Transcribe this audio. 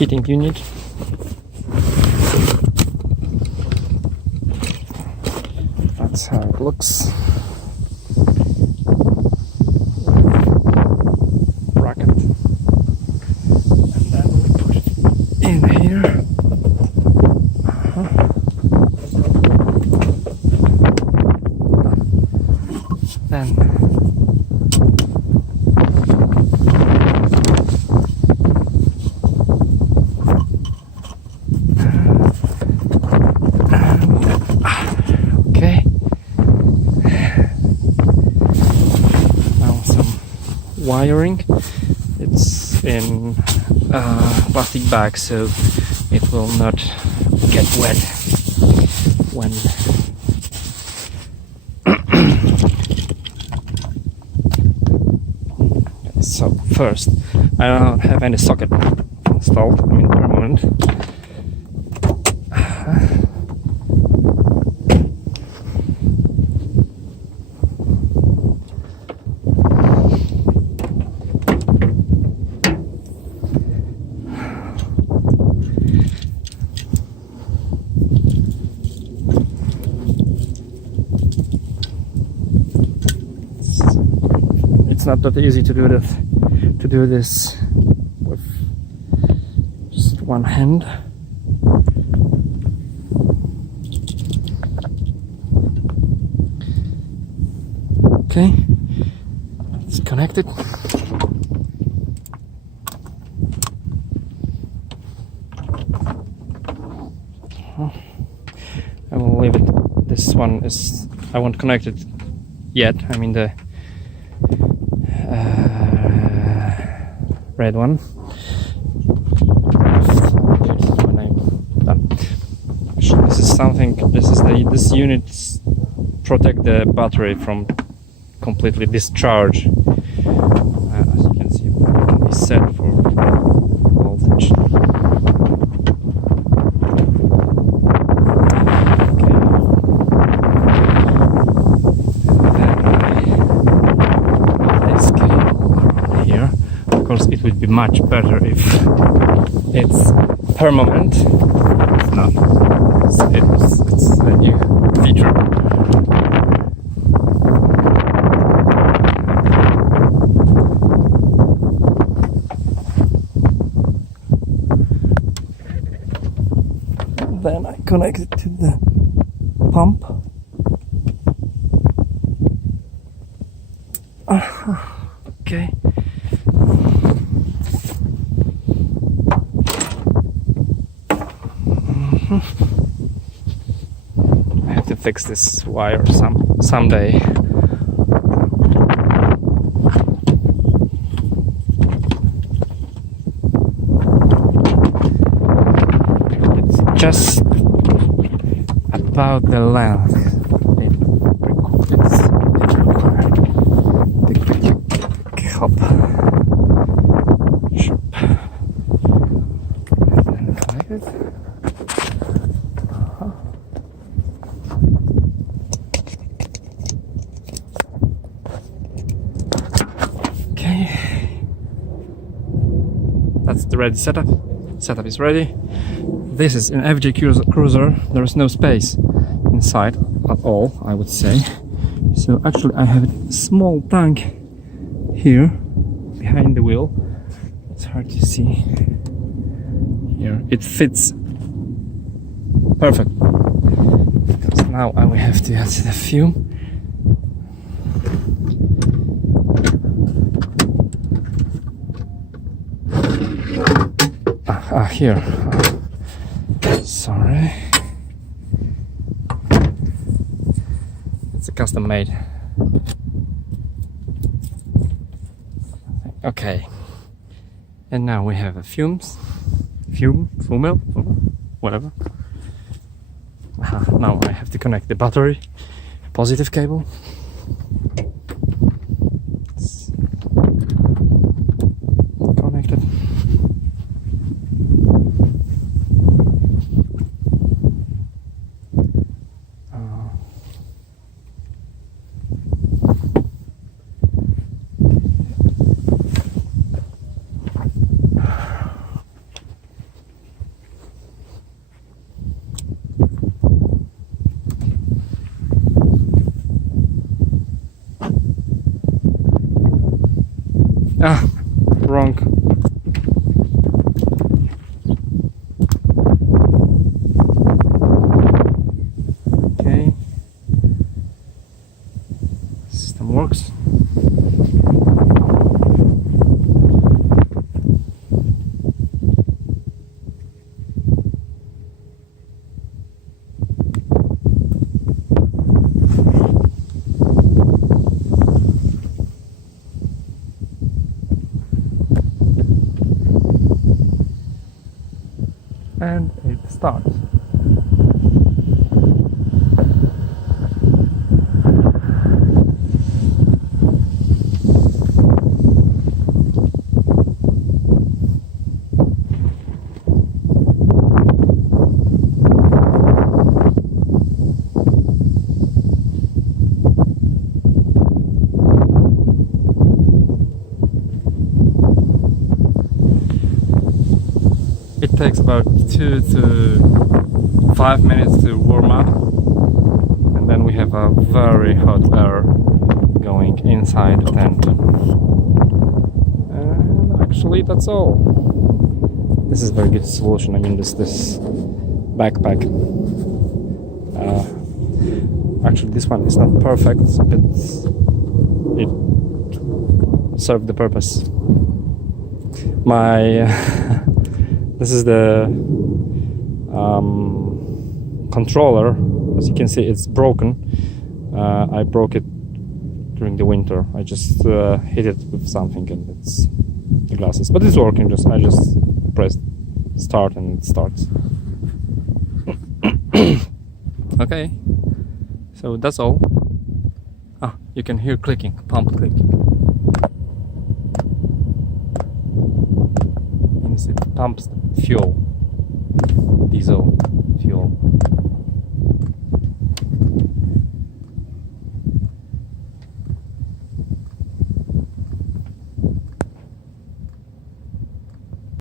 heating unit. That's how it looks. Bracket. And then we put it in here. Then okay. Now some wiring. It's in plastic bag, so it will not get wet when so first, I don't have any socket installed, I mean permanent. It's not that easy to do this with just one hand. Okay, it's connected. I will leave it. This one is, I won't connect it yet. I mean the red one. When I'm done. Actually, this is something. This unit protect the battery from completely discharge. As you can see, it can be set for voltage. It would be much better if it's permanent. It's not. It's a new feature. Then I connect it to the pump. Okay. I have to fix this wire someday. It's just about the length. It's required. The quick hop. And connect it. That's the ready setup. Setup is ready. This is an FJ Cruiser. There is no space inside at all, I would say. So actually I have a small tank here behind the wheel. It's hard to see here. It fits perfect. Because now I will have to add the fume. Here. Sorry. It's a custom made. Okay. And now we have a fume mill, whatever. Now I have to connect the battery, positive cable. It's connected. Ah, wrong. Okay. System works. And it starts. It takes about 2 to 5 minutes to warm up, and then we have a very hot air going inside the tent. And actually that's all. This is a very good solution. I mean this backpack. Actually this one is not perfect, but it served the purpose. My this is the controller. As you can see, it's broken. I broke it during the winter. I just hit it with something and it's the glasses. But it's working. I just pressed start and it starts. Okay, so that's all. Ah, you can hear clicking, pump clicking. It pumps fuel, diesel fuel.